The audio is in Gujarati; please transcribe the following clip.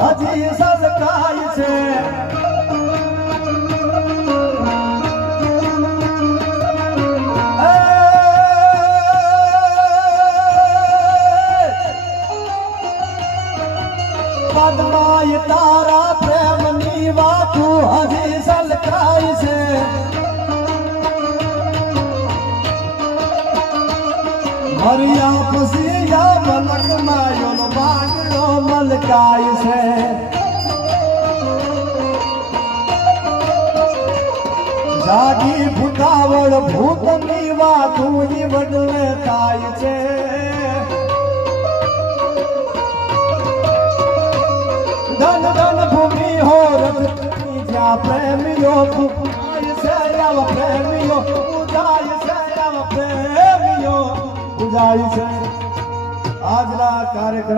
હજી સલકાય છે પદમાય તારા પ્રેમની વાતું હજી સલકાય છે મરિયા પછી યા મલક માયો બાંગડો મલકાય છે જાગી ભૂતાવળ ભૂતની વાતું વડલે થાય છે ધન ધન ભૂમિ હો રખતી જ્યાં પ્રેમીઓ પૂજાય છે આવા પ્રેમીઓ પૂજાય છે આવા પ્રેમીઓ પૂજાય છે આજના કાર્યક્રમ